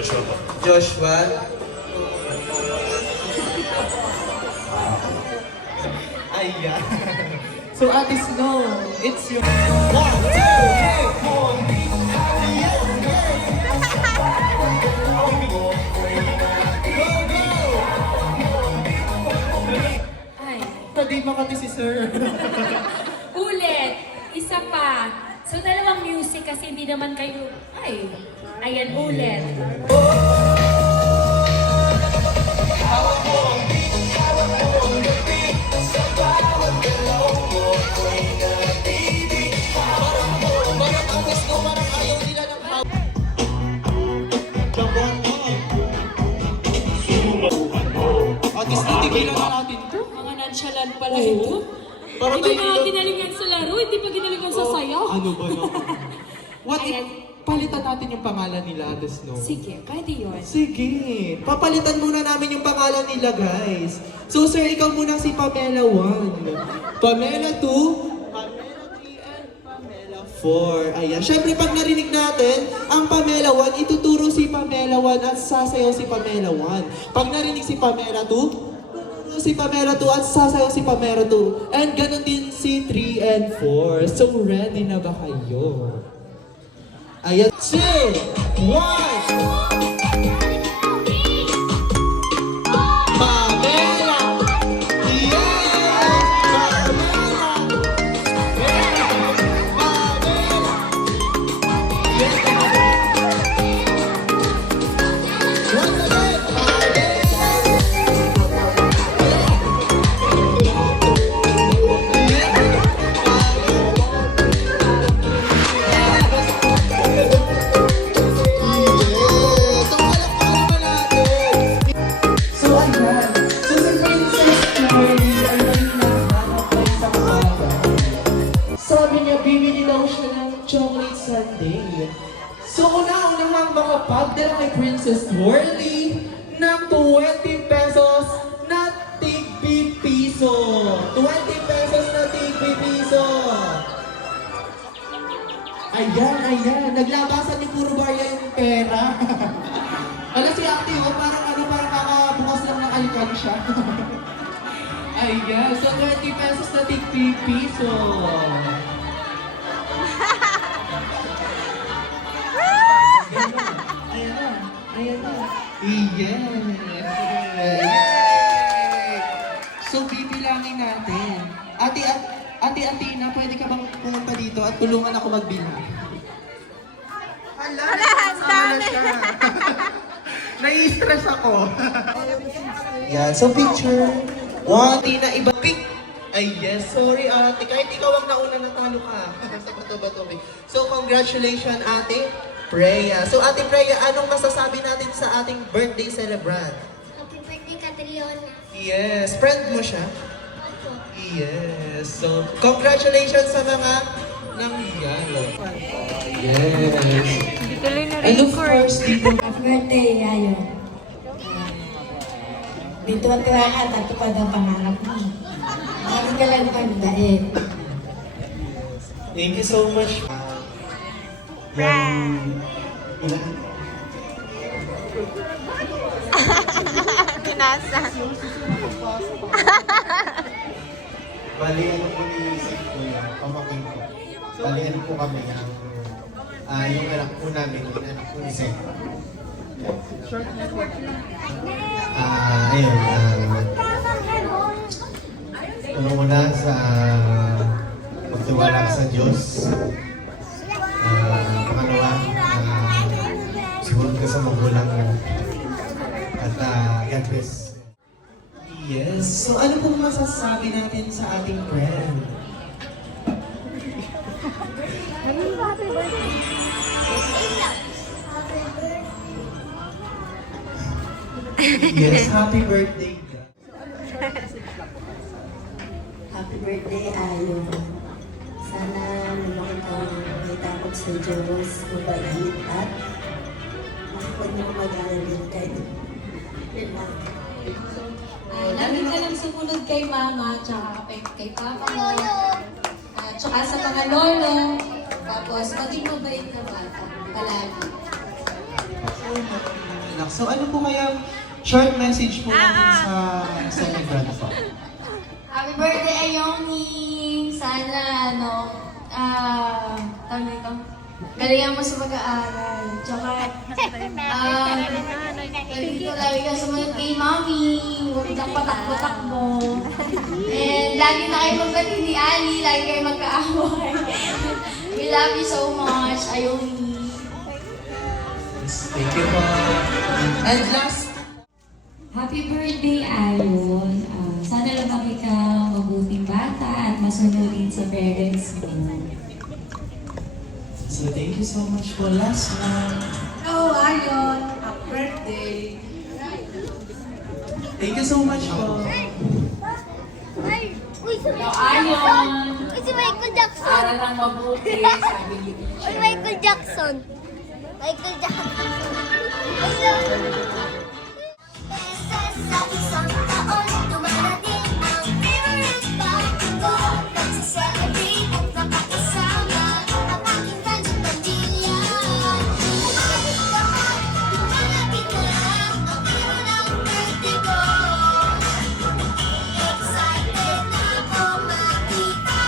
Joshua. Ayan. So, Ate Snow, it's your... 1, 2, 3, 4. Pwede makati si Sir. Ulit, isa pa. So, dalawang music kasi hindi naman kayo... Ay, ayan, ulit. Tigilan na natin to. Mga nonchalant pala ito. Hindi nga ginalingan sa laro, hindi pa ginalingan sa sayaw. Ano ba yun? What if palitan natin yung pangalan nila, Ate Snow? Sige, pwede yun. Sige. Papalitan muna namin yung pangalan nila, guys. So, sir, ikaw muna si Pamela 1. Pamela 2. Pamela 3 and Pamela 4. Ayan. Siyempre, pag narinig natin, ang Pamela 1, ituturo si Pamela 1 at sasayaw si Pamela 1. Pag narinig si Pamela 2, si Pamela 2 at sasayaw si Pamela 2. And ganun din si 3 and 4. So, ready na ba kayo? Ayan. 2, 1. Chocolate sundae. So, una-unang makapagdala kay Princess Worley ng 20 pesos na tig-piso. 20 pesos na tig-piso. Ayan, ayan. Naglabasan ni Puro Barya yung pera. Alam si ate, oh, parang kakabukas lang ng alkansya. Ayan. So, 20 pesos na tig-piso. Ayan na. Yes. So, bibilangin natin. Ate Atina, pwede ka bang pumunta dito at tulungan ako magbilang? Hala, dami. Nai-stress ako. Yan, so picture. One, Tina, iba pic. Ay, yes. Sorry, ate. Kahit ikaw ang nauna, natalo ka. Sa bato-bato. So, congratulations, ate. Freya. So, Ate Freya, anong masasabi natin sa ating birthday celebrant? Happy birthday, Catriona. Yes. Friend mo siya? Opo. Yes. So, congratulations sa mga nangyalo. Yes. And of course, dito. Happy birthday, Yayo. Dito at ka, tatupad ang pangarap mo. Maraming ka lang pagdain. Thank you so much. Tunasan. Bali, ano po niisip ko yung pamaking ko. Bali, ano po kami yung anak po namin, yung anak po ni Seth. Ayun, unang-una sa magtiwala sa Diyos. Pangalawa, siguro ka sa magulang mo. At God bless. Yes. So, ano pong masasabi natin sa ating friend? Yes, happy birthday. Happy birthday, Ayo. Sana lumaki kang may takot sa Diyos, mabait at huwag mo mag-aaral kayo. Lagi ka lang sumunod kay mama, tsaka kay papa mo, tsaka sa mga lolo. Tapos, maging mabait na bata. Palagi. So ano po kayang short message po natin sa celebrant po? Happy birthday, Ayoni! Sana, tawag dito, galingan mo sa pag-aaral. Tsaka, dito lagi ka sumunod kay Mami. Huwag kang patak-patakbo. And lagi na kayo magbati ni Ali. Lagi kayo magkaaway. We love you so much, Ayoni. Thank you po. And last, Happy birthday, Ayon. Sana lumaki ka mabuting bata at masunodin sa parents mo. so thank you so much po. Last one. Hello, Ayon. Happy birthday. Thank you so much po. Ay! Uy, si Ayon. Uy, si Michael Jackson! Aral lang mabuti, sabi ni Uy, Michael Jackson! Michael Jackson! Uy, sa isang taon, dumarating ang favorite part ko. Nagsiselebrate at nakakasama ang aking friends at pamilya. Lumapit ka man, lumalapit na lang ang biro ng birthday ko. Excited na ako makita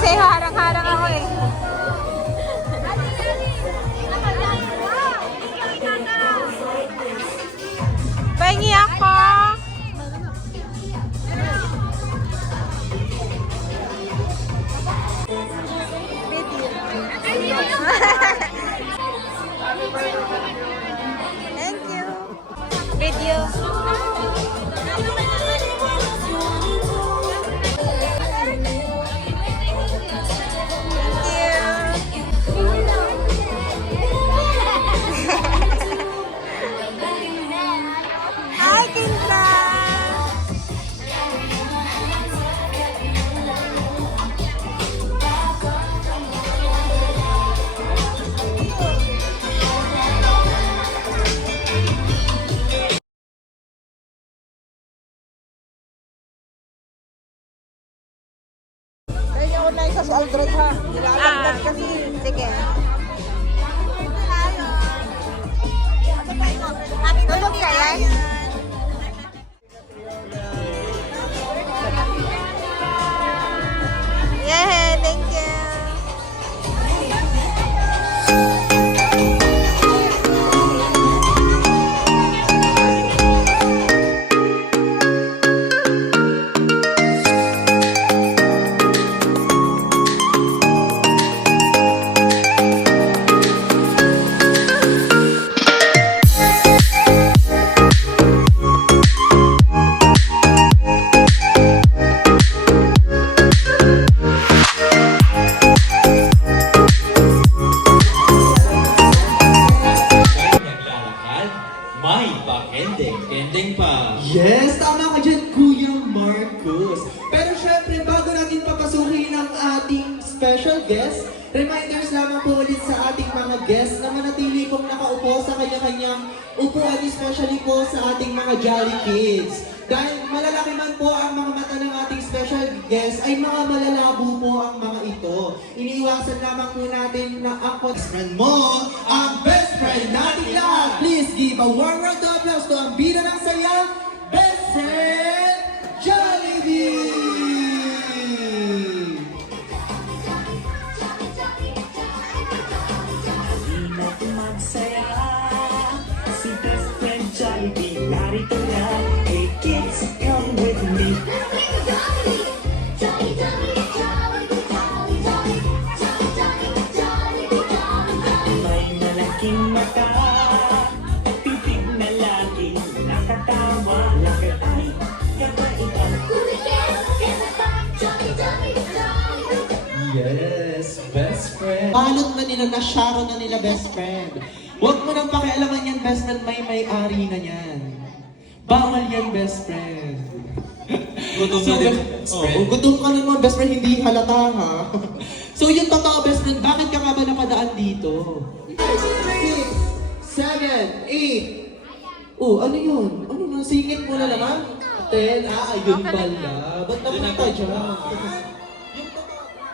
Say, harang-harang ako eh. Pahingi ako. Thank you. Video. Hi, Kinta. Sige. Tulog ka yan? Yeah, thank you. Naglalakad, may pakending pa. Yes, tama ka dyan, Kuya Marcos. Pero syempre, bago natin papasukin ang ating special guest, reminders lamang po ulit sa ating mga guests na manatili pong nakaupo sa kanya-kanyang upuan, especially po sa ating mga Jolly Kids. Dahil malalaki man po ang mga mata ng ating special guest, ay mga malalabo po ang mga ito. Iniiwasan lamang po natin na ang best friend mo, ang best friend natin lahat. Please give a warm round of applause to ang bida ng saya, Best Friend Jollibee! Magsaya si best friend Jollibee narito na. Hey kids, come with me. friend. Balot na nila, nasyaro na nila best friend. Huwag mo nang pakialaman yan, best friend, may-ari na yan. Bawal yan, best friend. Gutom na din, best friend. Oo, gutom ka naman, best friend, hindi halata ha. So yung totoo, best friend, bakit ka nga ba napadaan dito? 6, 7, 8. Oh, ano yun? Ano na? Singit mo na naman? 10? Ayun pala. Ba't napunta dyan?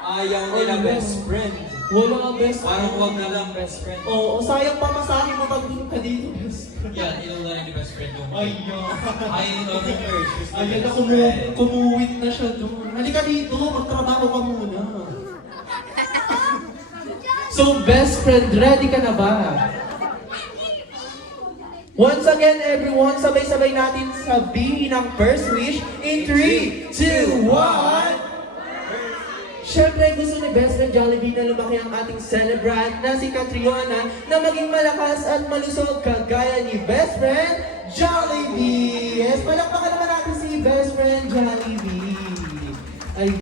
Ayaw nila best friend. Wala ang best Parang friend. huwag na lang best friend. Oo, sayang pa masahe mo pag ka dito, best friend. Yan, ilaw na lang ni best friend yung Ayun. ayaw na rin first. Ayun na, kumuwit na siya doon. Halika dito, magtrabaho ka muna. So, best friend, ready ka na ba? Once again, everyone, sabay-sabay natin sabihin ang first wish in 3, 2, 1. Siyempre, gusto ni Best Friend Jollibee na lumaki ang ating celebrant na si Catriona na maging malakas at malusog kagaya ni Best Friend Jollibee. Yes, palakpakan naman natin si Best Friend Jollibee. Ay,